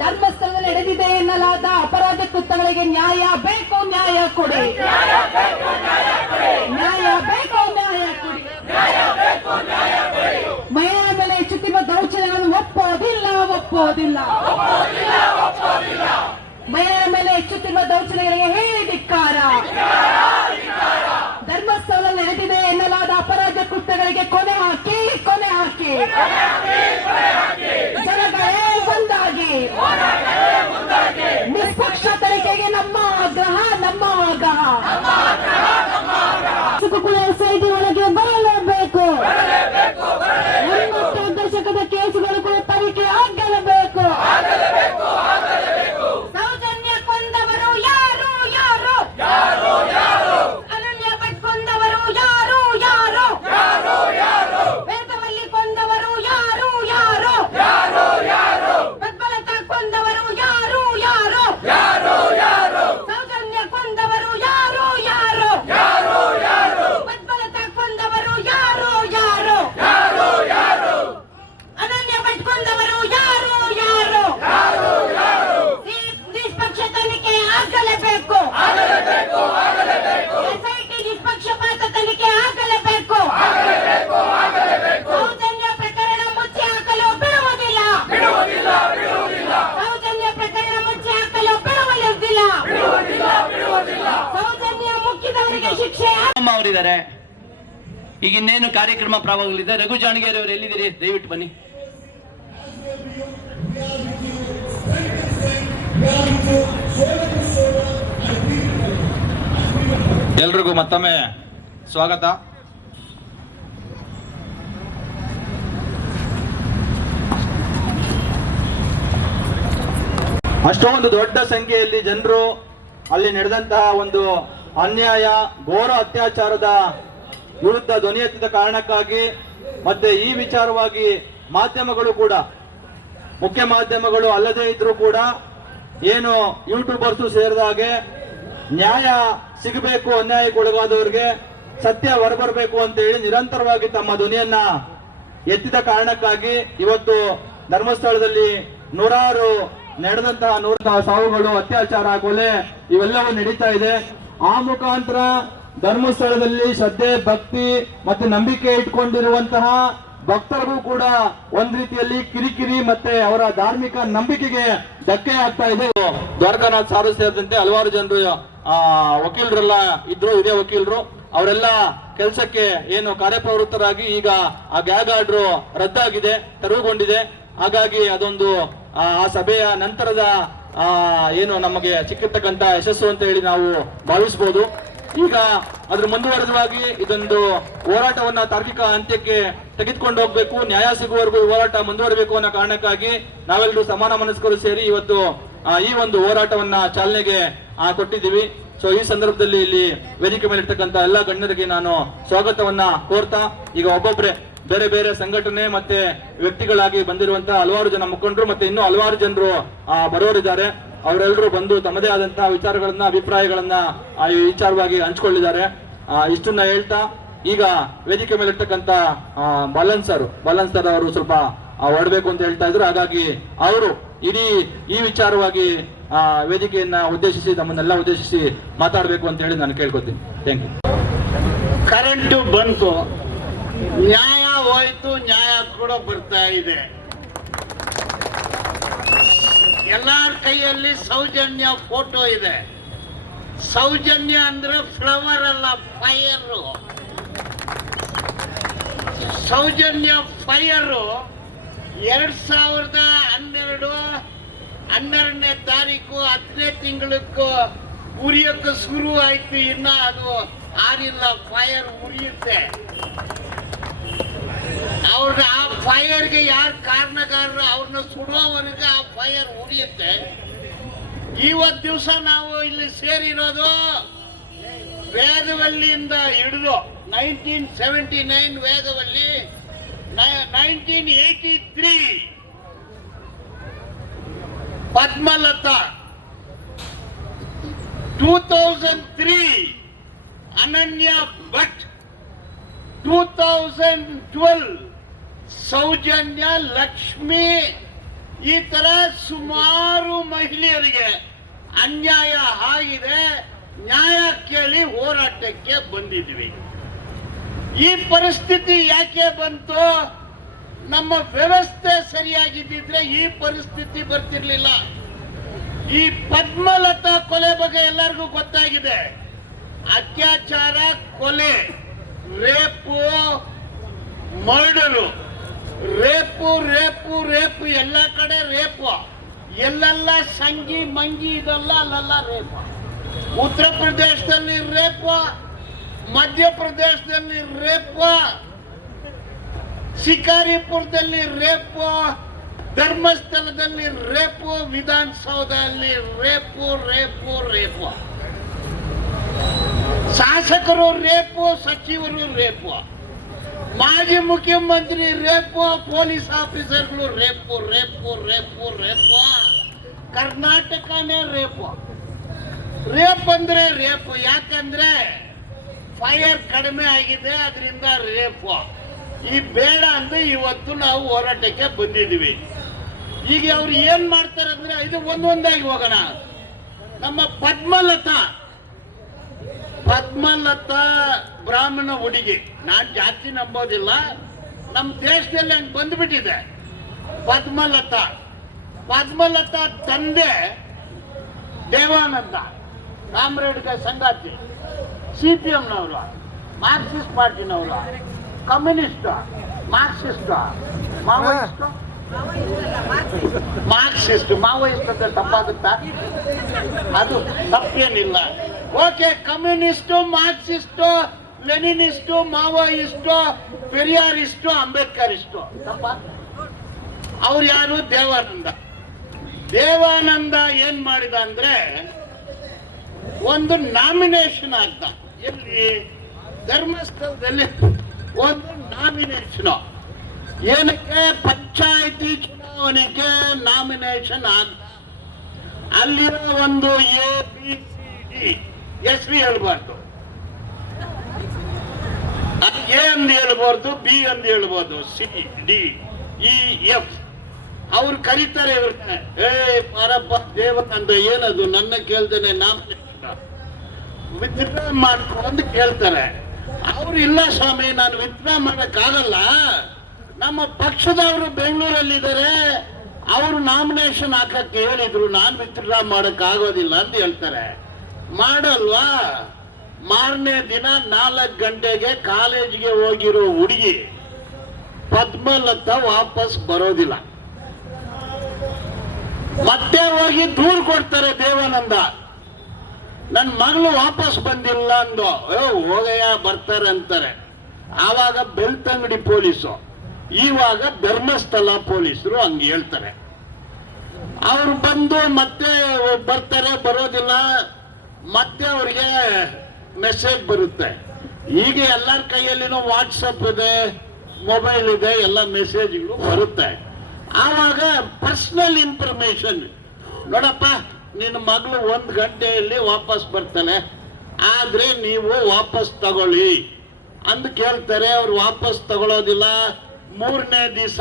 ಧರ್ಮಸ್ಥಳದಲ್ಲಿ ನಡೆದಿದೆ ಎನ್ನಲಾದ ಅಪರಾಧ ಕೃತ್ಯಗಳಿಗೆ ನ್ಯಾಯ ಬೇಕು, ನ್ಯಾಯ ಕೊಡಿ. ನ್ಯಾಯ ಬೇಕು, ನ್ಯಾಯ ಕೊಡಿ. ಮಹಿಳೆಯರ ಮೇಲೆ ಹೆಚ್ಚುತ್ತಿರುವ ದೌರ್ಜನ್ಯಗಳನ್ನು ಒಪ್ಪೋದಿಲ್ಲ, ಒಪ್ಪೋದಿಲ್ಲ. ಮಹಿಳೆಯರ ಮೇಲೆ ಹೆಚ್ಚುತ್ತಿರುವ ದೌರ್ಜನ್ಯಗಳಿಗೆ ಹೇಳಿ ಧಿಕ್ಕಾರ. ಧರ್ಮಸ್ಥಳದಲ್ಲಿ ನಡೆದಿದೆ ಎನ್ನಲಾದ ಅಪರಾಧ ಕೃತ್ಯಗಳಿಗೆ ಕೊನೆ ಹಾಕಿ, ಕೊನೆ ಹಾಕಿ. ಜನಗಳೇ ಒಂದಾಗಿ. ನಿಷ್ಪಕ್ಷ ತನಿಖೆಗೆ ನಮ್ಮ ಆಗ್ರಹ, ನಮ್ಮ ಆಗ್ರಹ. ಸೊಸೈಟಿ ಒಳಗೆ ಬರಲೇಬೇಕು. 80 ದಶಕದ ಕೇಸುಗಳು ಕೂಡ ತನಿಖೆ ಆಗಲೇಬೇಕು. ಸೌಜನ್ಯ ಕೊಂದವರು ಯಾರು ಯಾರು? ಅನನ್ಯ ಭಟ್ ಕೊಂದವರು ಯಾರು ಯಾರು? ವೇದವಲ್ಲಿ ಕೊಂದವರು ಯಾರು ಯಾರು? ಪ್ರಜ್ವಲತಾ ಕೊಂದವರು ಯಾರು ಯಾರು? ಸೌಜನ್ಯ ಕೊಂದವರು ಯಾರು ಯಾರು? ಪ್ರಜ್ವಲತಾ ಕೊಂದವರು ಯಾರು ಯಾರು? ಅನನ್ಯ ಭಟ್ ಕೊಂದವರು ಯಾರು ಯಾರು? ನಿಷ್ಪಕ್ಷ ತನಿಖೆ ಆಗಲೇಬೇಕು. ಎಸ್ಐಟಿ ನಿಷ್ಪಕ್ಷಪಾತ ತನಿಖೆ ಆಗಲೇಬೇಕು. ಸೌಜನ್ಯ ಪ್ರಕರಣ ಮುಚ್ಚಿ ಹಾಕಲು ಬಿಡುವುದಿಲ್ಲ. ಸೌಜನ್ಯ ಪ್ರಕರಣ ಮುಚ್ಚಿ ಹಾಕಲು ಬಿಡುವುದಿಲ್ಲ. ಸೌಜನ್ಯ ಮುಕ್ಕಿದವರಿಗೆ ಶಿಕ್ಷೆ. ಅವರಿದ್ದಾರೆ. ಈಗ ಇನ್ನೇನು ಕಾರ್ಯಕ್ರಮ ಪ್ರಾರಂಭವಾಗಲಿದೆ. ರಘು ಜಾಣಗೇರಿ ಅವರು ಎಲ್ಲಿದ್ದೀರಿ? ದಯವಿಟ್ಟು ಬನ್ನಿ. ಎಲ್ರಿಗೂ ಮತ್ತೊಮ್ಮೆ ಸ್ವಾಗತ. ಅಷ್ಟೊಂದು ದೊಡ್ಡ ಸಂಖ್ಯೆಯಲ್ಲಿ ಜನರು ಅಲ್ಲಿ ನಡೆದಂತಹ ಒಂದು ಅನ್ಯಾಯ, ಘೋರ ಅತ್ಯಾಚಾರದ ವಿರುದ್ಧ ಧ್ವನಿ ಎತ್ತಿದ ಕಾರಣಕ್ಕಾಗಿ ಮತ್ತೆ ಈ ವಿಚಾರವಾಗಿ ಮಾಧ್ಯಮಗಳು ಕೂಡ, ಮುಖ್ಯ ಮಾಧ್ಯಮಗಳು ಅಲ್ಲದೇ ಇದ್ರೂ ಕೂಡ, ಏನು ಯೂಟ್ಯೂಬರ್ಸು ಸೇರಿದಾಗೆ ನ್ಯಾಯ ಸಿಗಬೇಕು, ಅನ್ಯಾಯಕ್ಕೊಳಗಾದವರಿಗೆ ಸತ್ಯ ಹೊರಬರಬೇಕು ಅಂತ ಹೇಳಿ ನಿರಂತರವಾಗಿ ತಮ್ಮ ಧ್ವನಿಯನ್ನ ಎತ್ತಿದ ಕಾರಣಕ್ಕಾಗಿ ಇವತ್ತು ಧರ್ಮಸ್ಥಳದಲ್ಲಿ ನೂರಾರು ನಡೆದಂತಹ ಸಾವುಗಳು, ಅತ್ಯಾಚಾರ, ಕೊಲೆ ಇವೆಲ್ಲವೂ ನಡೀತಾ ಇದೆ. ಆ ಮುಖಾಂತರ ಧರ್ಮಸ್ಥಳದಲ್ಲಿ ಶ್ರದ್ಧೆ, ಭಕ್ತಿ ಮತ್ತೆ ನಂಬಿಕೆ ಇಟ್ಕೊಂಡಿರುವಂತಹ ಭಕ್ತರಿಗೂ ಕೂಡ ಒಂದ್ ರೀತಿಯಲ್ಲಿ ಕಿರಿಕಿರಿ ಮತ್ತೆ ಅವರ ಧಾರ್ಮಿಕ ನಂಬಿಕೆಗೆ ಧಕ್ಕೆ ಆಗ್ತಾ ಇದೆ. ದ್ವಾರಕಾನಾಥ್ ಸಾರು ಸೇರಿದಂತೆ ಹಲವಾರು ಜನರು ವಕೀಲರೆಲ್ಲ ಇದ್ರು, ಹಿರಿಯ ವಕೀಲರು, ಅವರೆಲ್ಲ ಕೆಲಸಕ್ಕೆ ಏನು ಕಾರ್ಯಪ್ರವೃತ್ತರಾಗಿ ಈಗ ಆ ಗ್ಯಾಗ್ ಆರ್ಡರ್ ರದ್ದಾಗಿದೆ, ತೆರವುಗೊಂಡಿದೆ. ಹಾಗಾಗಿ ಅದೊಂದು ಆ ಸಭೆಯ ನಂತರದ ಏನು ನಮಗೆ ಸಿಕ್ಕಿರ್ತಕ್ಕಂತ ಯಶಸ್ಸು ಅಂತ ಹೇಳಿ ನಾವು ಭಾವಿಸಬಹುದು. ಈಗ ಅದ್ರ ಮುಂದುವರೆದವಾಗಿ ಇದೊಂದು ಹೋರಾಟವನ್ನ ತಾರ್ಕಿಕ ಅಂತ್ಯಕ್ಕೆ ತೆಗೆದುಕೊಂಡು ಹೋಗ್ಬೇಕು, ನ್ಯಾಯ ಸಿಗುವವರೆಗೂ ಹೋರಾಟ ಮುಂದುವರಬೇಕು ಅನ್ನೋ ಕಾರಣಕ್ಕಾಗಿ ನಾವೆಲ್ಲರೂ ಸಮಾನ ಮನಸ್ಕರು ಸೇರಿ ಇವತ್ತು ಈ ಒಂದು ಹೋರಾಟವನ್ನ ಚಾಲನೆಗೆ ಕೊಟ್ಟಿದ್ದೀವಿ. ಸೊ ಈ ಸಂದರ್ಭದಲ್ಲಿ ಇಲ್ಲಿ ವೇದಿಕೆ ಮೇಲೆ ಇರ್ತಕ್ಕಂಥ ಎಲ್ಲಾ ಗಣ್ಯರಿಗೆ ನಾನು ಸ್ವಾಗತವನ್ನ ಕೋರ್ತಾ, ಈಗ ಒಬ್ಬೊಬ್ರೆ ಬೇರೆ ಬೇರೆ ಸಂಘಟನೆ ಮತ್ತೆ ವ್ಯಕ್ತಿಗಳಾಗಿ ಬಂದಿರುವಂತಹ ಹಲವಾರು ಜನ ಮುಖಂಡರು ಮತ್ತೆ ಇನ್ನೂ ಹಲವಾರು ಜನರು ಬರೋರಿದ್ದಾರೆ. ಅವರೆಲ್ಲರೂ ಬಂದು ತಮ್ಮದೇ ಆದಂತಹ ವಿಚಾರಗಳನ್ನ, ಅಭಿಪ್ರಾಯಗಳನ್ನ ಈ ವಿಚಾರವಾಗಿ ಹಂಚ್ಕೊಳ್ಳಿದ್ದಾರೆ. ಇಷ್ಟನ್ನ ಹೇಳ್ತಾ ಈಗ ವೇದಿಕೆ ಮೇಲೆ ಇರ್ತಕ್ಕಂಥ ಬಾಲನ್ ಸರ್ ಅವರು ಸ್ವಲ್ಪ ಹೊರಡಬೇಕು ಅಂತ ಹೇಳ್ತಾ ಇದ್ರು. ಹಾಗಾಗಿ ಅವರು ಇಡೀ ಈ ವಿಚಾರವಾಗಿ ವೇದಿಕೆಯನ್ನ ಉದ್ದೇಶಿಸಿ, ತಮ್ಮನ್ನೆಲ್ಲ ಉದ್ದೇಶಿಸಿ ಮಾತಾಡಬೇಕು ಅಂತ ಹೇಳಿ ನಾನು ಕೇಳ್ಕೊತೀನಿ. Thank you. ಕರೆಂಟು ಬಂತು, ನ್ಯಾಯ ಹೋಯ್ತು, ನ್ಯಾಯ ಕೂಡ ಬರ್ತಾ ಇದೆ. ಎಲ್ಲಾರ ಕೈಯಲ್ಲಿ ಸೌಜನ್ಯ ಫೋಟೋ ಇದೆ. ಸೌಜನ್ಯ ಅಂದ್ರೆ ಫ್ಲವರ್ ಅಲ್ಲ, ಫೈರ್. ಸೌಜನ್ಯ ಫೈರ್ 2012 12ನೇ ತಾರೀಕು 10ನೇ ತಿಂಗಳಕ್ಕೂ ಉರಿಯಕ್ಕೆ ಶುರು ಆಯ್ತು. ಇನ್ನ ಅದು ಆರಿಲ್ಲ, ಫೈರ್ ಉರಿಯುತ್ತೆ. ಅವ್ರನ್ನ ಆ ಫೈರ್ಗೆ ಯಾರು ಕಾರಣಗಾರರು ಅವ್ರನ್ನ ಸುಡೋವರೆಗೆ ಆ ಫೈರ್ ಉರಿಯುತ್ತೆ. ಇವತ್ತು ದಿವಸ ನಾವು ಇಲ್ಲಿ ಸೇರಿರೋದು ವೇದವಲ್ಲಿಯಿಂದ ಹಿಡಿದು 1979 ವೇದವಲ್ಲಿ, 1983 ಪದ್ಮಲತಾ, 2003 ಅನನ್ಯ ಭಟ್, 2012 ಸೌಜನ್ಯ, ಲಕ್ಷ್ಮಿ, ಈ ತರ ಸುಮಾರು ಮಹಿಳೆಯರಿಗೆ ಅನ್ಯಾಯ ಆಗಿದೆ. ನ್ಯಾಯ ಕೇಳಿ ಹೋರಾಟಕ್ಕೆ ಬಂದಿದ್ವಿ. ಈ ಪರಿಸ್ಥಿತಿ ಯಾಕೆ ಬಂತು? ನಮ್ಮ ವ್ಯವಸ್ಥೆ ಸರಿಯಾಗಿದ್ದಿದ್ರೆ ಈ ಪರಿಸ್ಥಿತಿ ಬರ್ತಿರ್ಲಿಲ್ಲ. ಈ ಪದ್ಮಲತಾ ಕೊಲೆ ಬಗ್ಗೆ ಎಲ್ಲರಿಗೂ ಗೊತ್ತಾಗಿದೆ. ಅತ್ಯಾಚಾರ, ಕೊಲೆ, rape, murder, rape rape rape, ಎಲ್ಲ ಕಡೆ ರೇಪು, ಎಲ್ಲೆಲ್ಲ ಸಂಗಿ ಮಂಗಿ ಇದೆಲ್ಲ ಅಲ್ಲೆಲ್ಲ ರೇಪು. ಉತ್ತರ ಪ್ರದೇಶದಲ್ಲಿ ರೇಪು, ಮಧ್ಯಪ್ರದೇಶದಲ್ಲಿ ರೇಪು, ಶಿಕಾರಿಪುರದಲ್ಲಿ ರೇಪು, ಧರ್ಮಸ್ಥಳದಲ್ಲಿ ರೇಪು, ವಿಧಾನಸೌಧದಲ್ಲಿ ರೇಪು ರೇಪು ರೇಪು, ಶಾಸಕರು ರೇಪು, ಸಚಿವರು ರೇಪು, ಮಾಜಿ ಮುಖ್ಯಮಂತ್ರಿ ರೇಪು, ಪೊಲೀಸ್ ಆಫೀಸರ್ಗಳು ರೇಪು ರೇಪು ರೇಪು ರೇಪು, ಕರ್ನಾಟಕನೇ ರೇಪು. ರೇಪ್ ಅಂದ್ರೆ ರೇಪು. ಯಾಕಂದ್ರೆ ಫೈರ್ ಕಡಿಮೆ ಆಗಿದೆ, ಅದರಿಂದ ರೇಪು. ಈ ಬೇಡ ಅಂದ್ರೆ ಇವತ್ತು ನಾವು ಹೋರಾಟಕ್ಕೆ ಬಂದಿದ್ವಿ. ಈಗ ಅವ್ರು ಏನ್ ಮಾಡ್ತಾರೆ ಅಂದ್ರೆ, ಇದು ಒಂದೊಂದಾಗಿ ಹೋಗೋಣ. ನಮ್ಮ ಪದ್ಮಲತಾ ಬ್ರಾಹ್ಮಣ ಹುಡುಗಿ, ನಾನ್ ಜಾಸ್ತಿ ನಂಬೋದಿಲ್ಲ, ನಮ್ಮ ದೇಶದಲ್ಲಿ ಹಂಗೆ ಬಂದ್ಬಿಟ್ಟಿದೆ. ಪದ್ಮಲತಾ ತಂದೆ ದೇವಾನಂದ, ಕಾಮ್ರೇಡ್ಗೆ ಸಂಗಾತಿ, CPMನವರು, ಮಾರ್ಕ್ಸಿಸ್ಟ್ ಪಾರ್ಟಿನವರು, ಕಮ್ಯುನಿಸ್ಟ್, ಮಾರ್ಕ್ಸಿಸ್ಟ್, ಮಾವೋಯಿಸ್ಟ್ ಅಂತ ತಪ್ಪಾಗುತ್ತಾ? ಅದು ತಪ್ಪೇನಿಲ್ಲ. ಓಕೆ, ಕಮ್ಯುನಿಸ್ಟು, ಮಾರ್ಕ್ಸಿಸ್ಟು, ಲೆನಿನಿಸ್ಟು, ಮಾವೋಯಿಸ್ಟು, ಪೆರಿಯಾರಿಸ್ಟು, ಅಂಬೇಡ್ಕರಿಸ್ಟು ತಪ್ಪ? ಅವ್ರು ಯಾರು? ದೇವಾನಂದ ಏನ್ ಮಾಡಿದ ಅಂದ್ರೆ, ಒಂದು ನಾಮಿನೇಷನ್ ಆಗ್ದ. ಎಲ್ಲಿ? ಧರ್ಮಸ್ಥಳದಲ್ಲಿ ಒಂದು ನಾಮಿನೇಷನ್. ಏನಕ್ಕೆ? ಪಂಚಾಯಿತಿ ಚುನಾವಣೆಗೆ ನಾಮಿನೇಷನ್ ಆಗ್ದ. ಅಲ್ಲಿರೋ ಒಂದು ABCD SV ಹೇಳ್ಬಾರ್ದು, A ಅಂದ್ ಹೇಳ್ಬಾರ್ದು, B ಅಂದ್ ಹೇಳ್ಬೋದು, CDEF. ಅವ್ರು ಕರೀತಾರೆ ಇವ್ರನ್ನ, ಪಾರಪ್ಪ ದೇವಾನಂದ ಏನದು ನನ್ನ ಕೇಳ್ದೇನೆ ನಾಮಿನೇಷನ್ ವಿತ್ಡ್ರಾ ಮಾಡ್ಕೊ ಅಂತ ಕೇಳ್ತಾರೆ. ಅವ್ರು ಇಲ್ಲ ಸ್ವಾಮಿ, ನಾನು ವಿತ್ಡ್ರಾ ಮಾಡಕ್ಕಾಗಲ್ಲ, ನಮ್ಮ ಪಕ್ಷದವರು ಬೆಂಗಳೂರಲ್ಲಿದ್ದಾರೆ, ಅವರು ನಾಮಿನೇಷನ್ ಹಾಕಕ್ಕೆ ಹೇಳಿದ್ರು, ನಾನು ವಿತ್ಡ್ರಾ ಮಾಡಕ್ ಆಗೋದಿಲ್ಲ ಅಂತ ಹೇಳ್ತಾರೆ. ಮಾಡಲ್ವಾ? ಮಾರನೇ ದಿನ 4 ಗಂಟೆಗೆ ಕಾಲೇಜಿಗೆ ಹೋಗಿರೋ ಹುಡುಗಿ ಪದ್ಮಲತಾ ವಾಪಸ್ ಬರೋದಿಲ್ಲ. ಮತ್ತೆ ಹೋಗಿ ದೂರು ಕೊಡ್ತಾರೆ ದೇವಾನಂದ, ನನ್ನ ಮಗಳು ವಾಪಸ್ ಬಂದಿಲ್ಲ ಅಂದು. ಹೋಗಯ್ಯ ಬರ್ತಾರೆ ಅಂತಾರೆ. ಆವಾಗ ಬೆಳ್ತಂಗಡಿ ಪೊಲೀಸು, ಇವಾಗ ಧರ್ಮಸ್ಥಳ ಪೊಲೀಸರು ಹಂಗೆ ಹೇಳ್ತಾರೆ. ಅವರು ಬಂದು ಮತ್ತೆ ಬರ್ತಾರೆ, ಬರೋದಿಲ್ಲ, ಮತ್ತೆ ಅವ್ರಿಗೆ ಮೆಸೇಜ್ ಬರುತ್ತೆ. ಈಗ ಎಲ್ಲರ ಕೈಯಲ್ಲಿನೂ ವಾಟ್ಸಪ್ ಇದೆ, ಮೊಬೈಲ್ ಇದೆ, ಎಲ್ಲ ಮೆಸೇಜ್ಗಳು ಬರುತ್ತೆ. ಆವಾಗ ಪರ್ಸನಲ್ ಇನ್ಫಾರ್ಮೇಶನ್, ನೋಡಪ್ಪ ನಿನ್ನ ಮಗಳು 1 ಗಂಟೆಯಲ್ಲಿ ವಾಪಸ್ ಬರ್ತಾನೆ, ಆದ್ರೆ ನೀವು ವಾಪಸ್ ತಗೊಳ್ಳಿ ಅಂದ್ ಕೇಳ್ತಾರೆ. ಅವ್ರು ವಾಪಸ್ ತಗೊಳ್ಳೋದಿಲ್ಲ. 3ನೇ ದಿವಸ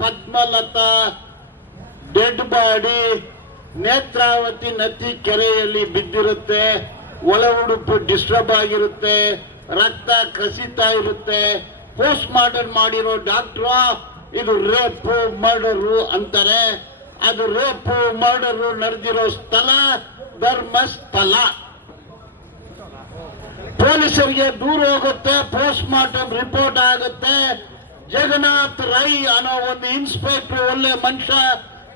ಪದ್ಮಲತಾ ಡೆಡ್ ಬಾಡಿ ನೇತ್ರಾವತಿ ನದಿ ಕೆರೆಯಲ್ಲಿ ಬಿದ್ದಿರುತ್ತೆ. ಒಳ ಉಡುಪು ಡಿಸ್ಟರ್ಬ್ ಆಗಿರುತ್ತೆ, ರಕ್ತ ಕಸಿತಾ ಇರುತ್ತೆ. ಪೋಸ್ಟ್ ಮಾರ್ಟಮ್ ಮಾಡಿರೋ ಡಾಕ್ಟ್ರು ಇದು ರೇಪು ಮರ್ಡರು ಅಂತಾರೆ. ಅದು ರೇಪು ಮರ್ಡರು ನಡೆದಿರೋ ಸ್ಥಳ ಧರ್ಮಸ್ಥಳ. ಪೊಲೀಸರಿಗೆ ದೂರ ಹೋಗುತ್ತೆ, ಪೋಸ್ಟ್ ಮಾರ್ಟಮ್ ರಿಪೋರ್ಟ್ ಆಗುತ್ತೆ. ಜಗನ್ನಾಥ್ ರೈ ಅನ್ನೋ ಒಂದು ಇನ್ಸ್ಪೆಕ್ಟರ್, ಒಳ್ಳೆ ಮನುಷ್ಯ,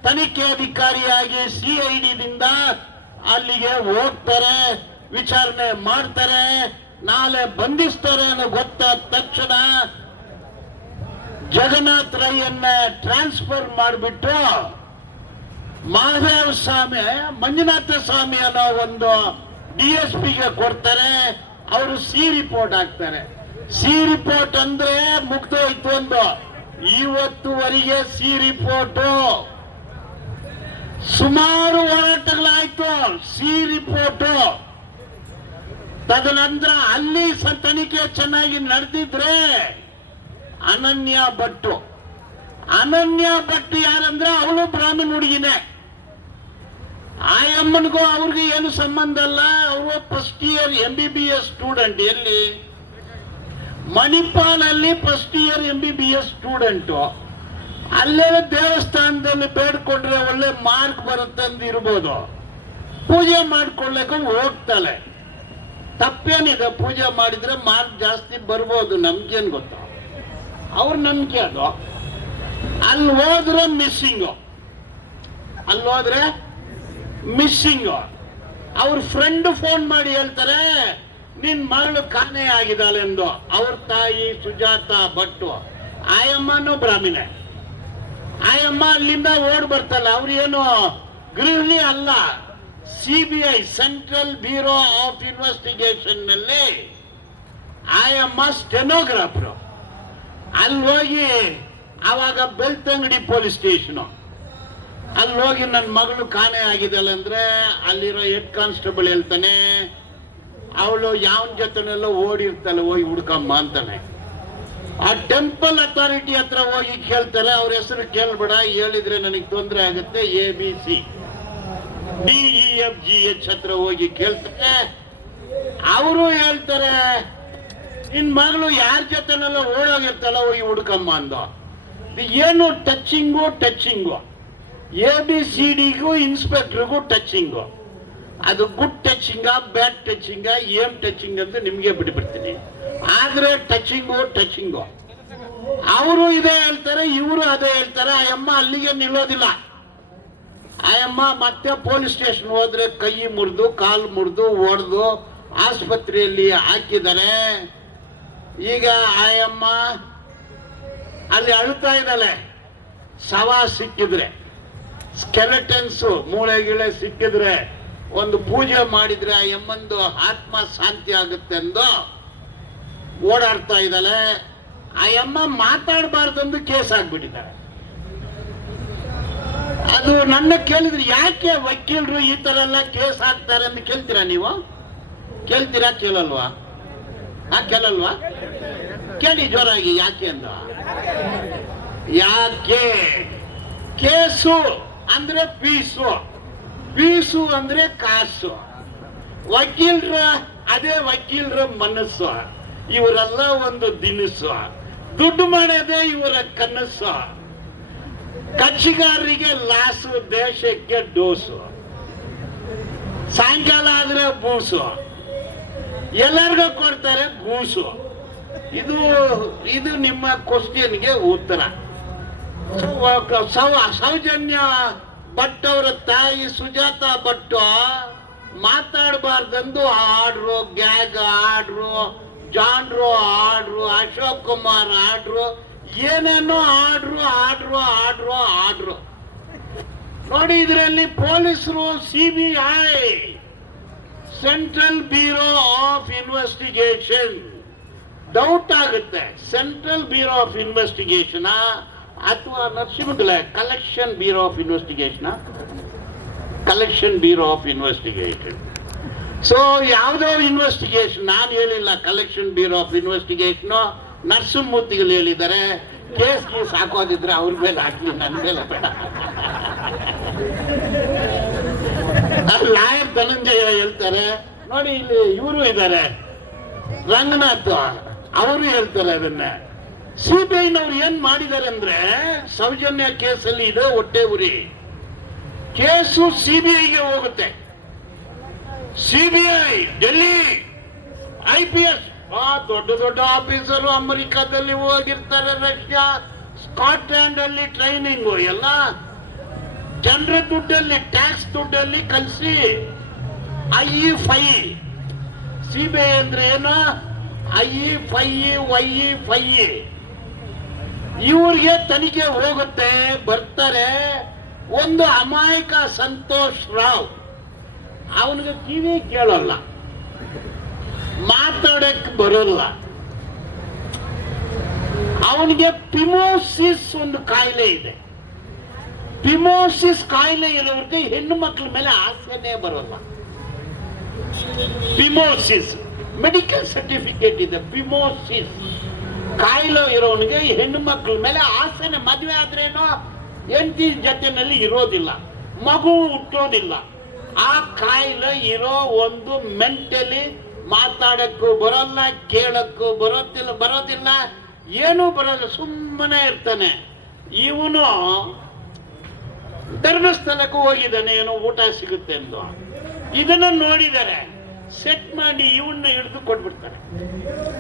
ತನಿಖೆ ಅಧಿಕಾರಿಯಾಗಿ CIDದಿಂದ ಅಲ್ಲಿಗೆ ಹೋಗ್ತಾರೆ, ವಿಚಾರಣೆ ಮಾಡ್ತಾರೆ. ನಾಳೆ ಬಂಧಿಸ್ತಾರೆ ಅನ್ನೋ ಗೊತ್ತಾದ ತಕ್ಷಣ ಜಗನ್ನಾಥ್ ರೈಯನ್ನ ಟ್ರಾನ್ಸ್ಫರ್ ಮಾಡಿಬಿಟ್ಟು ಮಹಾದೇವ ಸ್ವಾಮಿ, ಮಂಜುನಾಥ ಸ್ವಾಮಿ ಅನ್ನೋ ಒಂದು DSPಗೆ ಕೊಡ್ತಾರೆ. ಅವರು C ರಿಪೋರ್ಟ್ ಹಾಕ್ತಾರೆ. C ರಿಪೋರ್ಟ್ ಅಂದ್ರೆ ಮುಗ್ದೋಯ್ತು ಒಂದು. ಇವತ್ತುವರೆಗೆ C ರಿಪೋರ್ಟ್ ಸುಮಾರು ಹೋರಾಟಗಳಾಯ್ತು. C ರಿಪೋರ್ಟ್ ತದನಂತರ ಅಲ್ಲಿ ತನಿಖೆ ಚೆನ್ನಾಗಿ ನಡೆದಿದ್ರೆ ಅನನ್ಯ ಭಟ್ಟು ಅನನ್ಯ ಭಟ್ ಯಾರಂದ್ರೆ ಅವಳು ಬ್ರಾಹ್ಮಣ ಹುಡುಗಿನೇ. ಆ ಅಮ್ಮನಿಗೂ ಅವ್ರಿಗೆ ಏನು ಸಂಬಂಧ ಅಲ್ಲ. ಅವರು ಫಸ್ಟ್ ಇಯರ್ MBBS ಸ್ಟೂಡೆಂಟ್. ಎಲ್ಲಿ? ಮಣಿಪಾಲ್ ಅಲ್ಲಿ ಫಸ್ಟ್ ಇಯರ್ MBBS ಸ್ಟೂಡೆಂಟು. ಅಲ್ಲೇ ದೇವಸ್ಥಾನದಲ್ಲಿ ಬೇಡ್ಕೊಂಡ್ರೆ ಒಳ್ಳೆ ಮಾರ್ಕ್ ಬರುತ್ತಂದಿರ್ಬೋದು. ಪೂಜೆ ಮಾಡ್ಕೊಳ್ಳಕ್ಕೆ ಹೋಗ್ತಾಳೆ. ತಪ್ಪೇನಿದೆ? ಪೂಜೆ ಮಾಡಿದ್ರೆ ಮಾರ್ಕ್ ಜಾಸ್ತಿ ಬರ್ಬೋದು, ನಮ್ಗೇನು ಗೊತ್ತು, ಅವ್ರ ನಂಬಿಕೆ ಅದು. ಅಲ್ಲಿ ಹೋದ್ರೆ ಮಿಸ್ಸಿಂಗು. ಅಲ್ಲಿ ಹೋದ್ರೆ ಮಿಸ್ಸಿಂಗು. ಅವ್ರ ಫ್ರೆಂಡ್ ಫೋನ್ ಮಾಡಿ ಹೇಳ್ತಾರೆ ನಿನ್ ಮಗಳು ಕಾಣೆ ಆಗಿದ್ದಾಳೆ ಎಂದು. ಅವ್ರ ತಾಯಿ ಸುಜಾತ ಭಟ್ಟು, ಆಯಮ್ಮನೂ ಬ್ರಾಹ್ಮಣೆ. ಆಯಮ್ಮ ಅಲ್ಲಿಂದ ಓಡ್ ಬರ್ತಲ್ಲ. ಅವ್ರು ಏನು ಗೃಹಿಣಿ ಅಲ್ಲ, CBI Central Bureau of investigation ನಲ್ಲಿ ಆಯಮ್ಮ ಸ್ಟೆನೋಗ್ರಾಫರ್. ಅಲ್ಲಿ ಹೋಗಿ ಆವಾಗ ಬೆಳ್ತಂಗಡಿ ಪೊಲೀಸ್ ಸ್ಟೇಷನ್ ಅಲ್ಲಿ ಹೋಗಿ ನನ್ನ ಮಗಳು ಕಾಣೆ ಆಗಿದ್ದಾಳೆ ಅಂದ್ರೆ ಅಲ್ಲಿರೋ ಹೆಡ್ ಕಾನ್ಸ್ಟೇಬಲ್ ಹೇಳ್ತಾನೆ ಅವಳು ಯಾವನ್ ಜೊತೆನೆಲ್ಲ ಓಡಿರ್ತಾಳೆ, ಹೋಗಿ ಹುಡ್ಕಮ್ಮ ಅಂತಾನೆ. ಆ ಟೆಂಪಲ್ ಅಥಾರಿಟಿ ಹತ್ರ ಹೋಗಿ ಕೇಳ್ತಾರೆ. ಅವ್ರ ಹೆಸರು ಕೇಳ್ಬೇಡ, ಹೇಳಿದ್ರೆ ನನಗೆ ತೊಂದರೆ ಆಗುತ್ತೆ. ABC DEFGH ಹತ್ರ ಹೋಗಿ ಕೇಳ್ತಾರೆ. ಅವರು ಹೇಳ್ತಾರೆ ನಿನ್ ಮಗಳು ಯಾರ ಜೊತೆನೆಲ್ಲ ಓಡೋಗಿರ್ತಾಳ, ಹೋಗಿ ಹುಡ್ಕಮ್ಮ ಅಂದ. ಏನು ಟಚಿಂಗು ABCDಗೂ ಇನ್ಸ್ಪೆಕ್ಟರ್ಗೂ ಟಚಿಂಗು. ಅದು ಗುಡ್ ಟಚಿಂಗ, ಬ್ಯಾಡ್ ಟಚಿಂಗ, ಏಮ್ ಟಚಿಂಗ್ ಅಂತ ನಿಮ್ಗೆ ಬಿಟ್ಬಿಡ್ತೀನಿ. ಆದ್ರೆ ಟಚಿಂಗು ಅವರು ಇದೇ ಹೇಳ್ತಾರೆ, ಇವರು ಅದೇ ಹೇಳ್ತಾರೆ. ಆಯಮ್ಮ ಅಲ್ಲಿಗೆ ನಿಲ್ಲೋದಿಲ್ಲ. ಆಯಮ್ಮ ಮತ್ತೆ ಪೊಲೀಸ್ ಸ್ಟೇಷನ್ ಹೋದ್ರೆ ಕೈ ಮುರಿದು ಕಾಲು ಮುರಿದು ಒಡೆದು ಆಸ್ಪತ್ರೆಯಲ್ಲಿ ಹಾಕಿದ್ದಾರೆ. ಈಗ ಆಯಮ್ಮ ಅಲ್ಲಿ ಅಳುತ್ತಾ ಇದ್ದಾಳೆ. ಶವ ಸಿಕ್ಕಿದ್ರೆ, ಸ್ಕೆಲೆಟನ್ಸ್ ಮೂಳೆ ಗಿಳೆ ಸಿಕ್ಕಿದ್ರೆ ಒಂದು ಪೂಜೆ ಮಾಡಿದ್ರೆ ಆ ಎಮ್ಮಂದು ಆತ್ಮ ಶಾಂತಿ ಆಗುತ್ತೆ ಎಂದು ಓಡಾಡ್ತಾ ಇದ್ದಾಳೆ. ಆ ಅಮ್ಮ ಮಾತಾಡಬಾರ್ದಂದು ಕೇಸ್ ಆಗ್ಬಿಟ್ಟಿದ್ದಾರೆ. ಅದು ನನ್ನ ಕೇಳಿದ್ರೆ ಯಾಕೆ ವಕೀಲರು ಈ ತರ ಎಲ್ಲ ಕೇಸ್ ಹಾಕ್ತಾರೆ ಅಂತ ಕೇಳ್ತೀರಾ ನೀವು? ಕೇಳ್ತೀರಾ? ಕೇಳಲ್ವಾ? ಕೇಳಲ್ವಾ? ಕೇಳಿ ಜೋರಾಗಿ. ಯಾಕೆ ಅಂದ? ಯಾಕೆ? ಕೇಸು ಅಂದ್ರೆ ಫೀಸು ಅಂದ್ರೆ ಕಾಸು. ಅದೇ ವಕೀಲರ ಮನಸ್ಸು. ಇವರೆಲ್ಲ ಒಂದು ದಿನಸು. ದುಡ್ಡು ಮಾಡೋದೇ ಇವರ ಕನಸು. ಕಕ್ಷಿಗಾರರಿಗೆ ಲಾಸು, ದೇಶಕ್ಕೆ ಡೋಸು. ಸಾಯಂಕಾಲ ಆದ್ರೆ ಬೂಸು, ಎಲ್ಲರಿಗೂ ಕೊಡ್ತಾರೆ ಗೂಸು. ಇದು ನಿಮ್ಮ ಕ್ವಶನ್ಗೆ ಉತ್ತರ. ಸೌಜನ್ಯ ಭಟ್ ಅವರ ತಾಯಿ ಸುಜಾತ ಭಟ್ ಮಾತಾಡಬಾರ್ದಂದು ಆಡ್ರು, ಗ್ಯಾಗ್ ಆಡ್ರು, ಜಾನ್ರು ಆಡ್ರು, ಅಶೋಕ್ ಕುಮಾರ್ ಆಡ್ರು, ಏನೇನೋ ಆಡ್ರು. ನೋಡಿ, ಇದರಲ್ಲಿ ಪೊಲೀಸರು CBI Central Bureau of Investigation doubt ಆಗುತ್ತೆ. ಸೆಂಟ್ರಲ್ ಬ್ಯೂರೋ ಆಫ್ ಇನ್ವೆಸ್ಟಿಗೇಷನ್ ಅಥವಾ ನರಸಿಂಹಗಲ collection bureau of investigation. So ಯಾವುದೋ ಇನ್ವೆಸ್ಟಿಗೇಷನ್ ನಾನು ಹೇಳಿಲ್ಲ. ಕಲೆಕ್ಷನ್ ಬ್ಯೂರೋ ಆಫ್ ಇನ್ವೆಸ್ಟಿಗೇಷನ್ ನರಸಿಂಹಮೂರ್ತಿಗಳು ಹೇಳಿದ್ದಾರೆ. ಕೇಸ್ ಹಾಕೋದಿದ್ರೆ ಅವ್ರ ಮೇಲೆ ಹಾಕಿ, ನನ್ನ ಮೇಲೆ ಬೇಡ. ಲಾಯರ್ ಧನಂಜಯ ಹೇಳ್ತಾರೆ. ನೋಡಿ, ಇಲ್ಲಿ ಇವರು ಇದ್ದಾರೆ, ರಂಗನಾಥ್, ಅವರು ಹೇಳ್ತಾರೆ ಅದನ್ನ. CBIನವ್ರು ಏನ್ ಮಾಡಿದ್ದಾರೆ ಅಂದ್ರೆ, ಸೌಜನ್ಯ ಕೇಸಲ್ಲಿ ಇದೆ ಹೊಟ್ಟೆ ಉರಿ. ಕೇಸು CBIಗೆ ಹೋಗುತ್ತೆ. CBI ಡೆಲ್ಲಿ IPS ದೊಡ್ಡ ಆಫೀಸರು ಅಮೆರಿಕಾದಲ್ಲಿ ಹೋಗಿರ್ತಾರೆ, ರಷ್ಯಾ, ಸ್ಕಾಟ್ಲ್ಯಾಂಡ್ ಅಲ್ಲಿ ಟ್ರೈನಿಂಗು, ಎಲ್ಲ ಜನರ ದುಡ್ಡಲ್ಲಿ, ಟ್ಯಾಕ್ಸ್ ದುಡ್ಡಲ್ಲಿ ಕಲಿಸಿ IE5. CBI ಅಂದ್ರೆ ಏನು? IE5 ಇವ್ರಿಗೆ ತನಿಖೆ ಹೋಗುತ್ತೆ. ಬರ್ತಾರೆ ಒಂದು ಅಮಾಯಕ ಸಂತೋಷ್ ರಾವ್, ಅವನಿಗೆ ಕಿವಿ ಕೇಳಲ್ಲ, ಮಾತಾಡಕ್ ಬರೋಲ್ಲ. ಅವನಿಗೆ ಪಿಮೋಸಿಸ್ ಒಂದು ಕಾಯಿಲೆ ಇದೆ. ಪಿಮೋಸಿಸ್ ಕಾಯಿಲೆ ಇರೋರಿಗೆ ಹೆಣ್ಣು ಮಕ್ಕಳ ಮೇಲೆ ಆಸೆನೇ ಬರೋಲ್ಲ. ಪಿಮೋಸಿಸ್ ಮೆಡಿಕಲ್ ಸರ್ಟಿಫಿಕೇಟ್ ಇದೆ. ಪಿಮೋಸಿಸ್ ಕಾಯಿಲೆ ಇರೋನಿಗೆ ಹೆಣ್ಣು ಮಕ್ಕಳ ಮೇಲೆ ಆಸೆನೆ. ಮದುವೆ ಆದ್ರೇನೋ ಹೆಂಡತಿ ಜೊತೆನಲ್ಲಿ ಇರೋದಿಲ್ಲ, ಮಗು ಹುಟ್ಟೋದಿಲ್ಲ. ಆ ಕಾಯಿಲೆ ಇರೋ ಒಂದು ಮೆಂಟಲಿ ಮಾತಾಡಕ್ಕೂ ಬರೋಲ್ಲ, ಕೇಳಕ್ಕೂ ಬರೋದಿಲ್ಲ, ಏನೂ ಬರೋಲ್ಲ, ಸುಮ್ಮನೆ ಇರ್ತಾನೆ. ಇವನು ಧರ್ಮಸ್ಥಳಕ್ಕೂ ಹೋಗಿದ್ದಾನೆ, ಏನೋ ಊಟ ಸಿಗುತ್ತೆ ಎಂದು. ಇದನ್ನ ನೋಡಿದರೆ ಸೆಟ್ ಮಾಡಿ ಇವನ್ನ ಹಿಡಿದು ಕೊಟ್ಬಿಡ್ತಾರೆ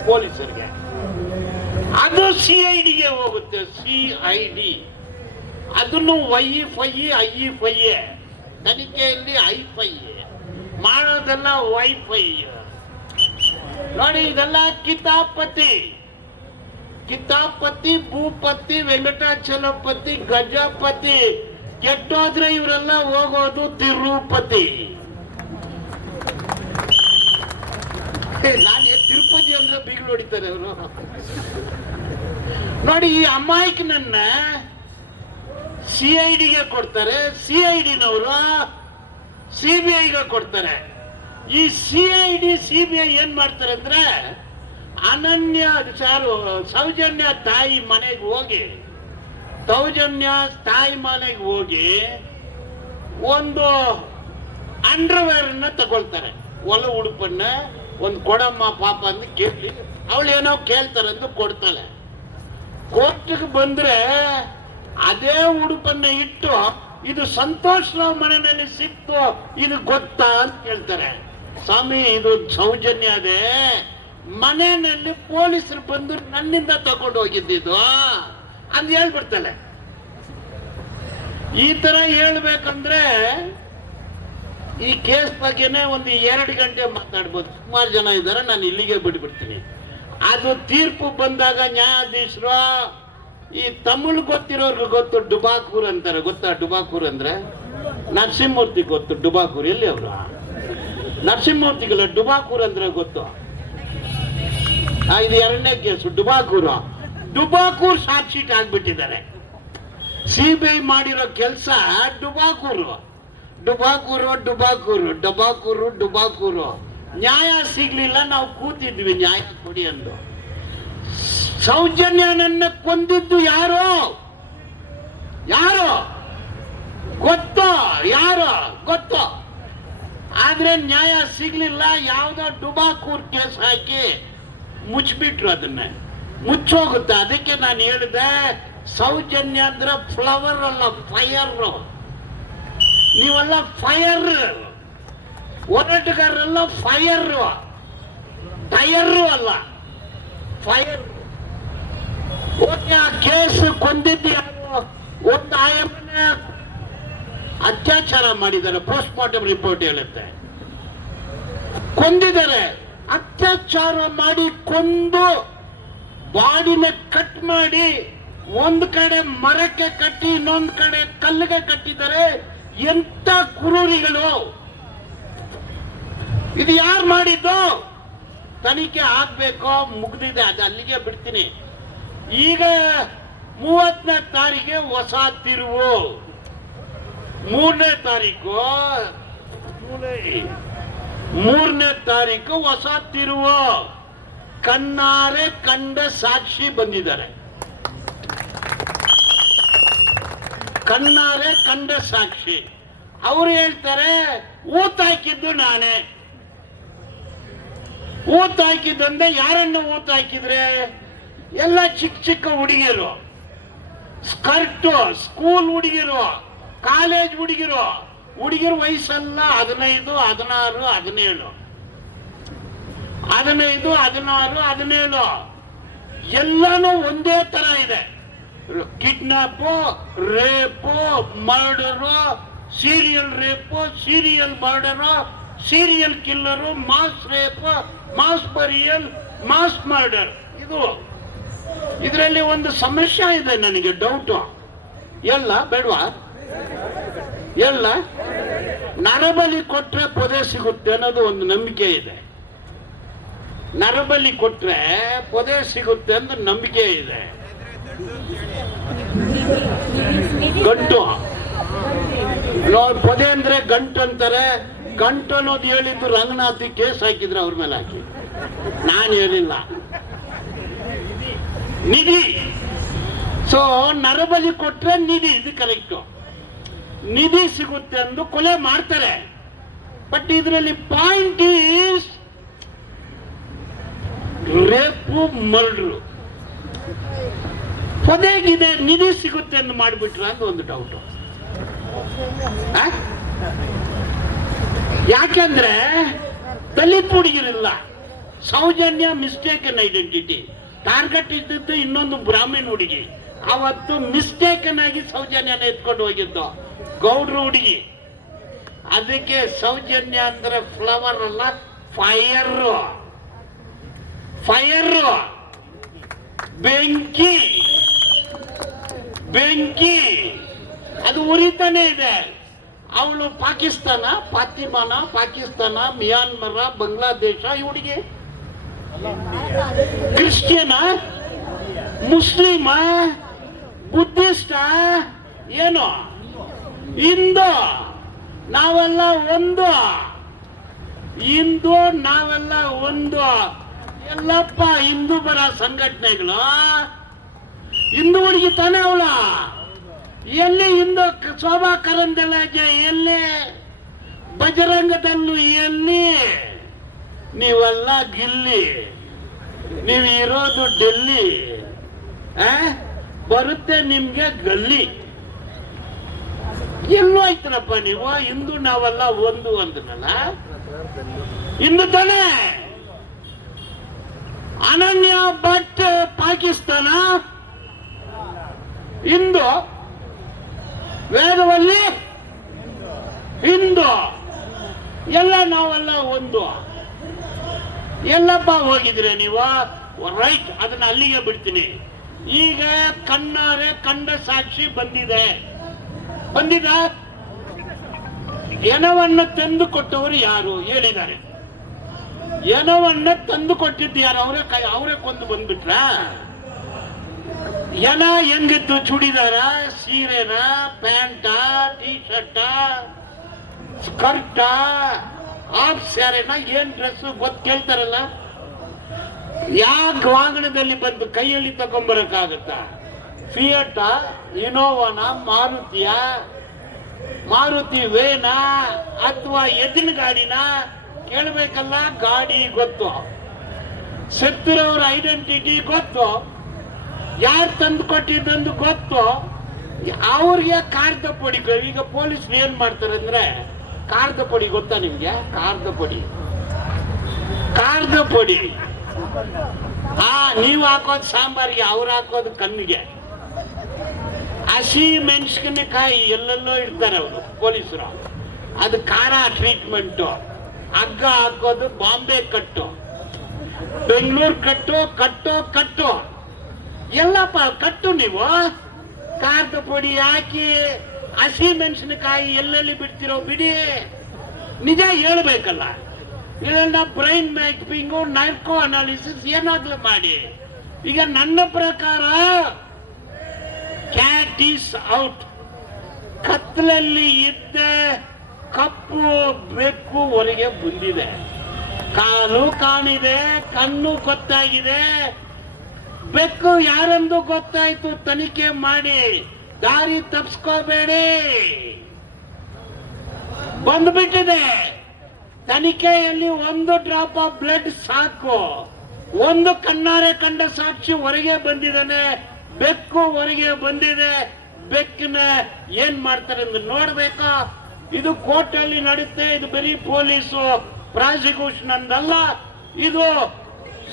ಪೊಲೀಸರಿಗೆ. ಅದು CID ಗೆ ಹೋಗುತ್ತೆ. CID ಅದನ್ನು IFI ತನಿಖೆಯಲ್ಲಿ ಐಫೈ ಮಾಡೋದೆಲ್ಲ ವೈಫೈ. ನೋಡಿ, ಇದೆಲ್ಲ ಕಿತಾಪತಿ, ಭೂಪತಿ, ವೆಂಕಟಾಚಲಪತಿ, ಗಜಪತಿ. ಕೆಟ್ಟೋದ್ರೆ ಇವರೆಲ್ಲ ಹೋಗೋದು ತಿರುಪತಿ. ನಾನು ತಿರುಪತಿ ಅಂದ್ರೆ ಬೀಗ್ಲು ಹೊಡಿತಾರೆ ಅವರು. ನೋಡಿ, ಈ ಅಮಾಯಕನನ್ನ CID ಗೆ ಕೊಡ್ತಾರೆ, CID-ನವರು CBI-ಗೆ ಕೊಡ್ತಾರೆ. ಈ CID CBI ಏನ್ ಮಾಡ್ತಾರೆ ಅಂದ್ರೆ, ಸೌಜನ್ಯ ತಾಯಿ ಮನೆಗೆ ಹೋಗಿ ಒಂದು ಅಂಡರ್ವೇರ್ ತಗೊಳ್ತಾರೆ, ಒಳ ಉಡುಪನ್ನ. ಒಂದು ಕೊಡಮ್ಮ ಪಾಪ ಅಂತ ಕೇಳಿ, ಅವಳು ಏನೋ ಕೇಳ್ತಾರೆ ಅಂತ ಕೊಡ್ತಾಳೆ. ಕೋರ್ಟ್ಗೆ ಬಂದ್ರೆ ಅದೇ ಉಡುಪನ್ನ ಇಟ್ಟು, ಇದು ಸಂತೋಷ್ ರಾವ್ ಮನೆಯಲ್ಲಿ ಸಿಕ್ತು, ಇದು ಗೊತ್ತಾ ಅಂತ ಕೇಳ್ತಾರೆ. ಸ್ವಾಮಿ, ಇದು ಸೌಜನ್ಯ ಅದೇ, ಮನೆಯಲ್ಲಿ ಪೊಲೀಸರು ಬಂದು ನನ್ನಿಂದ ತಗೊಂಡು ಹೋಗಿದ್ದು ಅಂತ ಹೇಳ್ಬಿಡ್ತಾಳೆ. ಈ ತರ ಹೇಳ್ಬೇಕಂದ್ರೆ ಈ ಕೇಸ್ ಬಗ್ಗೆನೆ ಒಂದು 2 ಗಂಟೆ ಮಾತಾಡ್ಬೋದು. ಸುಮಾರು ಜನ ಇದ್ದಾರೆ, ನಾನು ಇಲ್ಲಿಗೆ ಬಿಟ್ಬಿಡ್ತೀನಿ. ಅದು ತೀರ್ಪು ಬಂದಾಗ ನ್ಯಾಯಾಧೀಶರು, ಈ ತಮಿಳು ಗೊತ್ತಿರೋರ್ಗೆ ಗೊತ್ತು, ಡುಬಾಕೂರ್ ಅಂತಾರೆ. ಗೊತ್ತಾ ಡುಬಾಕೂರ್ ಅಂದ್ರೆ? ನರಸಿಂಹಮೂರ್ತಿ ಗೊತ್ತು ಡುಬಾಕೂರ್. ಎಲ್ಲಿ ಅವರು? ನರಸಿಂಹಮೂರ್ತಿಗಳ ಡುಬಾಕೂರ್ ಅಂದ್ರೆ ಗೊತ್ತು. ಇದು 2ನೇ ಕೇಸು, ಡುಬಾಕೂರ್ ಶಾರ್ಟ್ ಶೀಟ್ ಆಗ್ಬಿಟ್ಟಿದ್ದಾರೆ. CBI ಮಾಡಿರೋ ಕೆಲಸ ಡುಬಾಕೂರು. ನ್ಯಾಯ ಸಿಗ್ಲಿಲ್ಲ, ನಾವು ಕೂತಿದ್ವಿ ನ್ಯಾಯ ಕೊಡಿ ಅಂದು. ಸೌಜನ್ಯನನ್ನ ಕೊಂದಿದ್ದು ಯಾರು ಗೊತ್ತೋ. ಆದ್ರೆ ನ್ಯಾಯ ಸಿಗ್ಲಿಲ್ಲ. ಯಾವ್ದೋ ಡುಬಾಕೂರ್ ಕೇಸ್ ಹಾಕಿ ಮುಚ್ಚಿಬಿಟ್ರು, ಅದನ್ನ ಮುಚ್ಚೋಗುತ್ತೆ. ಅದಕ್ಕೆ ನಾನು ಹೇಳಿದೆ, ಸೌಜನ್ಯ ಅಂದ್ರೆ ಫ್ಲವರ್ ಅಲ್ಲ, ಫೈರ್. ನೀವೆಲ್ಲ ಫೈರ್, ಹೋರಾಟಗಾರರೆಲ್ಲ ಫೈರ್, ಟೈರ್ ಅಲ್ಲ, ಫೈರ್. ಓಕೆ, ಆ ಕೇಸ್ ಕೊಂದಿದ್ದು ಯಾರು? ಒಂದು ಆಯಮ್ಮನ ಅತ್ಯಾಚಾರ ಮಾಡಿದ್ದಾರೆ, ಪೋಸ್ಟ್ ಮಾರ್ಟಮ್ ರಿಪೋರ್ಟ್ ಹೇಳುತ್ತೆ. ಕೊಂದಿದ್ದಾರೆ, ಅತ್ಯಾಚಾರ ಮಾಡಿ ಕೊಂದು ಬಾಡಿನ ಕಟ್ ಮಾಡಿ ಒಂದು ಕಡೆ ಮರಕ್ಕೆ ಕಟ್ಟಿ ಇನ್ನೊಂದು ಕಡೆ ಕಲ್ಲಿಗೆ ಕಟ್ಟಿದ್ದಾರೆ. ಎಂತ ಕ್ರೂರಿಗಳು! ಇದು ಯಾರು ಮಾಡಿದ್ದು? ತನಿಖೆ ಆಗ್ಬೇಕೋ, ಮುಗ್ದಿದೆ, ಅದು ಅಲ್ಲಿಗೆ ಬಿಡ್ತೀನಿ. ಈಗ 30ನೇ ತಾರೀಕಿಗೆ ಹೊಸ ತಿರುವು. 3ನೇ ತಾರೀಕು ಹೊಸ ತಿರುವು. ಕಣ್ಣಾರೆ ಕಂಡ ಸಾಕ್ಷಿ ಬಂದಿದ್ದಾರೆ. ಕಣ್ಣಾರೆ ಕಂಡ ಸಾಕ್ಷಿ. ಅವರು ಹೇಳ್ತಾರೆ, ಊತ ಹಾಕಿದ್ದು ನಾನೇ. ಊತ ಹಾಕಿದ್ದಂದ್ರೆ ಯಾರನ್ನು ಊತ ಹಾಕಿದ್ರೆ? ಎಲ್ಲ ಚಿಕ್ಕ ಹುಡುಗಿರು, ಸ್ಕರ್ಟು, ಸ್ಕೂಲ್ ಹುಡುಗಿರು, ಕಾಲೇಜ್ ಹುಡುಗಿರು ವಯಸ್ಸೆಲ್ಲ 15, 16, 17 ಎಲ್ಲಾನು ಒಂದೇ ತರ ಇದೆ. Kidnap, rape, murder, serial rape, serial murder, serial killer, mass rape, mass burial, mass murder. ಇದರಲ್ಲಿ ಒಂದು ಸಮಸ್ಯೆ ಇದೆ, ನನಗೆ ಡೌಟು. ಎಲ್ಲ ಬೇಡವಾ? ಎಲ್ಲ ನರಬಲಿ ಕೊಟ್ರೆ ಪೊದೆ ಸಿಗುತ್ತೆ ಅನ್ನೋದು ಒಂದು ನಂಬಿಕೆ ಇದೆ. ನರಬಲಿ ಕೊಟ್ರೆ ಪೊದೆ ಸಿಗುತ್ತೆ ಅಂತ ನಂಬಿಕೆ ಇದೆ. ಗಂಟು ಪೊದೆ ಅಂದ್ರೆ ಗಂಟು ಅಂತಾರೆ. ಗಂಟು ಅನ್ನೋದು ಹೇಳಿದ್ದು ರಂಗನಾಥ್ ಕೇಸ್ ಹಾಕಿದ್ರೆ ಅವ್ರ ಮೇಲೆ ಹಾಕಿ, ನಾನು ಹೇಳಿಲ್ಲ. ನಿಧಿ. ಸೊ ನರಬಲಿ ಕೊಟ್ರೆ ನಿಧಿ, ಇದು ಕರೆಕ್ಟು. ನಿಧಿ ಸಿಗುತ್ತೆ ಅಂದು ಕೊಲೆ ಮಾಡ್ತಾರೆ. ಬಟ್ ಇದರಲ್ಲಿ ಪಾಯಿಂಟ್ ಈಸ್ ರೇಪು ಮರ್ಡ್ರು. ಪೊದೆಗಿದೆ ನಿಧಿ ಸಿಗುತ್ತೆ ಎಂದು ಮಾಡಿಬಿಟ್ರ ಅಂತ ಒಂದು ಡೌಟು. ಯಾಕೆಂದ್ರೆ ದಲಿತ ಹುಡುಗಿರಿಲ್ಲ, ಸೌಜನ್ಯ ಮಿಸ್ಟೇಕನ್ ಐಡೆಂಟಿಟಿ. ಟಾರ್ಗೆಟ್ ಇದ್ದದ್ದು ಇನ್ನೊಂದು ಬ್ರಾಹ್ಮಣ ಹುಡುಗಿ, ಅವತ್ತು ಮಿಸ್ಟೇಕನ್ ಆಗಿ ಸೌಜನ್ಯನ ಎತ್ಕೊಂಡು ಹೋಗಿದ್ದು ಗೌಡ್ರು ಹುಡುಗಿ. ಅದಕ್ಕೆ ಸೌಜನ್ಯ ಅಂದ್ರೆ ಫ್ಲವರ್ ಅಲ್ಲ, ಫೈರ್. ಫೈರ್, ಬೆಂಕಿ, ಬೆಂಕಿ, ಅದು ಉರಿತಾನೆ ಇದೆ. ಅವಳು ಪಾಕಿಸ್ತಾನ, ಫಾತಿಮಾನ, ಪಾಕಿಸ್ತಾನ, ಮಿಯಾನ್ಮರ, ಬಾಂಗ್ಲಾದೇಶ. ಈ ಹುಡುಗಿ ಕ್ರಿಶ್ಚಿಯನ, ಮುಸ್ಲಿಮ, ಬುದ್ಧಿಸ್ಟ, ಏನು ಹಿಂದೂ. ನಾವೆಲ್ಲ ಒಂದು ಹಿಂದೂ, ನಾವೆಲ್ಲ ಒಂದು. ಎಲ್ಲಪ್ಪ ಹಿಂದೂ ಬರ ಸಂಘಟನೆಗಳು. ಹಿಂದೂ ಹುಡುಗಿ ತಾನೇ ಅವಳ. ಎಲ್ಲಿ ಹಿಂದೂ ಶೋಭಾ ಕರಂದ್ಲಾಜೆ, ಎಲ್ಲಿ ಬಜರಂಗದಲ್ಲೂ, ಎಲ್ಲಿ ನೀವೆಲ್ಲ ಗಿಲ್ಲಿ, ನೀವು ಇರೋದು ಡೆಲ್ಲಿ. ಬರುತ್ತೆ ನಿಮ್ಗೆ ಗಲ್ಲಿ. ಎಲ್ಲೂ ಆಯ್ತನಪ್ಪ ನೀವು. ಹಿಂದೂ ನಾವೆಲ್ಲ ಒಂದು ಅಂದ್ರಲ್ಲ, ಹಿಂದೂ ತಾನೇ. ಅನನ್ಯ ಭಟ್ ಪಾಕಿಸ್ತಾನ, ಹಿಂದೂ. ವೇದವಲ್ಲಿ ಹಿಂದೂ. ಎಲ್ಲ ನಾವೆಲ್ಲ ಒಂದು. ಎಲ್ಲಪ್ಪ ಹೋಗಿದ್ರೆ ನೀವು? ರೈಟ್, ಅದನ್ನ ಅಲ್ಲಿಗೆ ಬಿಡ್ತೀನಿ. ಈಗ ಕಣ್ಣಾರೆ ಕಂಡ ಸಾಕ್ಷಿ ಬಂದಿದೆ. ಬಂದಿದ ಏನವನ್ನ ತಂದು ಕೊಟ್ಟವರು ಯಾರು ಹೇಳಿದ್ದಾರೆ? ಏನವನ್ನ ತಂದು ಕೊಟ್ಟಿದ್ದು ಯಾರು? ಅವರೇ ಕೊಂದು ಬಂದ್ಬಿಟ್ರ? ಎನ ಹೆಂಗಿತ್ತು? ಚೂಡಿದಾರ, ಸೀರೆನ, ಪ್ಯಾಂಟ, ಟೀ ಶರ್ಟ, ಸ್ಕರ್ಟ, ಹಾಫ್ ಸ್ಯಾರೆನ, ಏನ್ ಡ್ರೆಸ್ ಗೊತ್ತು ಕೇಳ್ತಾರಲ್ಲ. ಯಾಕೆ ವಾಹನದಲ್ಲಿ ಬಂದು ಕೈಯಲ್ಲಿ ತಗೊಂಡ್ಬರಕ್ಕಾಗತ್ತ? ಫಿಯಟ, ಇನೋವಾನ, ಮಾರುತಿಯ, ಮಾರುತಿ ವೇನ ಅಥವಾ ಎತ್ತಿನ ಗಾಡಿನ ಕೇಳಬೇಕಲ್ಲ. ಗಾಡಿ ಗೊತ್ತು, ಸತ್ತಿರೋರ ಐಡೆಂಟಿಟಿ ಗೊತ್ತು, ಯಾರು ತಂದು ಕೊಟ್ಟಿದ್ದಂದು ಗೊತ್ತು. ಅವ್ರಿಗೆ ಕಾರದ ಪೊಡಿ. ಈಗ ಪೊಲೀಸ್ ಏನ್ ಮಾಡ್ತಾರೆ ಅಂದ್ರೆ, ಕಾರದ ಪೊಡಿ ಗೊತ್ತಾ ನಿಮ್ಗೆ? ಕಾರದ ಪೊಡಿ, ಕಾರದ ಪೊಡಿ. ನೀವು ಹಾಕೋದು ಸಾಂಬಾರಿಗೆ, ಅವ್ರು ಹಾಕೋದು ಕಣ್ಣಿಗೆ. ಹಸಿ ಮೆಣಸಿನಕಾಯಿ ಎಲ್ಲೆಲ್ಲೋ ಇಡ್ತಾರೆ ಅವರು ಪೊಲೀಸರು, ಅದು ಖಾರ ಟ್ರೀಟ್ಮೆಂಟು. ಹಗ್ಗ ಹಾಕೋದು ಬಾಂಬೆ ಕಟ್ಟು, ಬೆಂಗಳೂರು ಕಟ್ಟು, ಕಟ್ಟು ಕಟ್ಟು, ಎಲ್ಲಪ್ಪ ಕಟ್ಟು. ನೀವು ಖಾರದ ಪುಡಿ ಹಾಕಿ ಹಸಿ ಮೆಣಸಿನಕಾಯಿ ಎಲ್ಲೆಲ್ಲಿ ಬಿಡ್ತಿರೋ ಬಿಡಿ. ನಿಜ ಹೇಳ್ಬೇಕಲ್ಲ. ಇದನ್ನ ಬ್ರೈನ್ ಮ್ಯಾಪಿಂಗು, ನೈರ್ಕೋ ಅನಾಲಿಸಿಸ್ ಏನಾದ್ರೂ ಮಾಡಿ. ಈಗ ನನ್ನ ಪ್ರಕಾರ ಕ್ಯಾಟ್ ಈಸ್ ಔಟ್. ಕತ್ತಲಲ್ಲಿ ಇದ್ದ ಕಪ್ಪು ಬೆಕ್ಕು ಹೊರಗೆ ಬಂದಿದೆ. ಕಾಲು ಕಾಣಿದೆ, ಕಣ್ಣು ಗೊತ್ತಾಗಿದೆ. ಬೆಕ್ಕು ಯಾರೆಂದು ಗೊತ್ತಾಯ್ತು. ತನಿಖೆ ಮಾಡಿ, ದಾರಿ ತಪ್ಪಿಸ್ಕೋಬೇಡಿ. ಬಂದ್ಬಿಟ್ಟಿದೆ. ತನಿಖೆಯಲ್ಲಿ ಒಂದು ಡ್ರಾಪ್ ಆಫ್ ಬ್ಲಡ್ ಸಾಕು. ಒಂದು ಕಣ್ಣಾರೆ ಕಂಡ ಸಾಕ್ಷಿ ಹೊರಗೆ ಬಂದಿದ್ದಾನೆ, ಬೆಕ್ಕು ಹೊರಗೆ ಬಂದಿದೆ. ಬೆಕ್ಕಿನ ಏನ್ ಮಾಡ್ತಾರೆ ಅಂತ ನೋಡ್ಬೇಕಾ? ಇದು ಕೋರ್ಟ್ ಅಲ್ಲಿ ನಡುತ್ತೆ. ಇದು ಬರೀ ಪೊಲೀಸು ಪ್ರಾಸಿಕ್ಯೂಷನ್ ಅಂದಲ್ಲ. ಇದು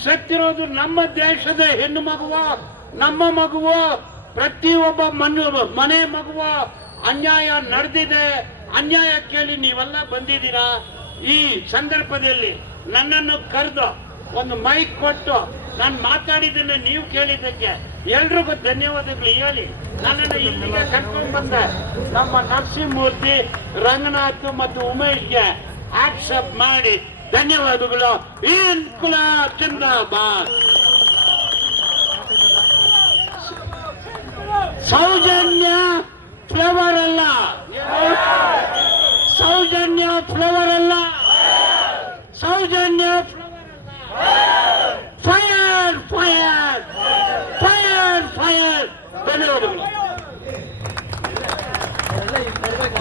ಸತ್ತಿರೋದು ನಮ್ಮ ದೇಶದ ಹೆಣ್ಣು ಮಗುವ, ನಮ್ಮ ಮಗುವ, ಪ್ರತಿಯೊಬ್ಬ ಮನೆ ಮಗುವ. ಅನ್ಯಾಯ ನಡೆದಿದೆ. ಅನ್ಯಾಯ ಕೇಳಿ ನೀವೆಲ್ಲ ಬಂದಿದ್ದೀರಾ. ಈ ಸಂದರ್ಭದಲ್ಲಿ ನನ್ನನ್ನು ಕರೆದು ಒಂದು ಮೈಕ್ ಕೊಟ್ಟು ನಾನು ಮಾತಾಡಿದ್ದನ್ನ ನೀವು ಕೇಳಿದ್ದಕ್ಕೆ ಎಲ್ರಿಗೂ ಧನ್ಯವಾದಗಳು ಹೇಳಿ ನನ್ನನ್ನು ಇಲ್ಲಿಗೆ ಕರ್ಕೊಂಡು ಬಂದ ನಮ್ಮ ನರಸಿಂಹಮೂರ್ತಿ, ರಂಗನಾಥ್ ಮತ್ತು ಉಮೇಶ್ಗೆ ಆಕ್ಸೆಪ್ಟ್ ಮಾಡಿ ಧನ್ಯವಾದಗಳು. ಇನ್ಕುಲಾಬ್ ಜಿಂದಾಬಾದ್. ಸೌಜನ್ಯ ಫ್ಲೇವರ್ ಅಲ್ಲ, ಸೌಜನ್ಯ ಫ್ಲೇವರ್ ಅಲ್ಲ, ಸೌಜನ್ಯ ಫ್ಲೇವರ್ ಅಲ್ಲ. ಫೈರ್ ಫೈರ್ ಫೈರ್ ಇಷ್ಟು ನಡ್ಬೇಕು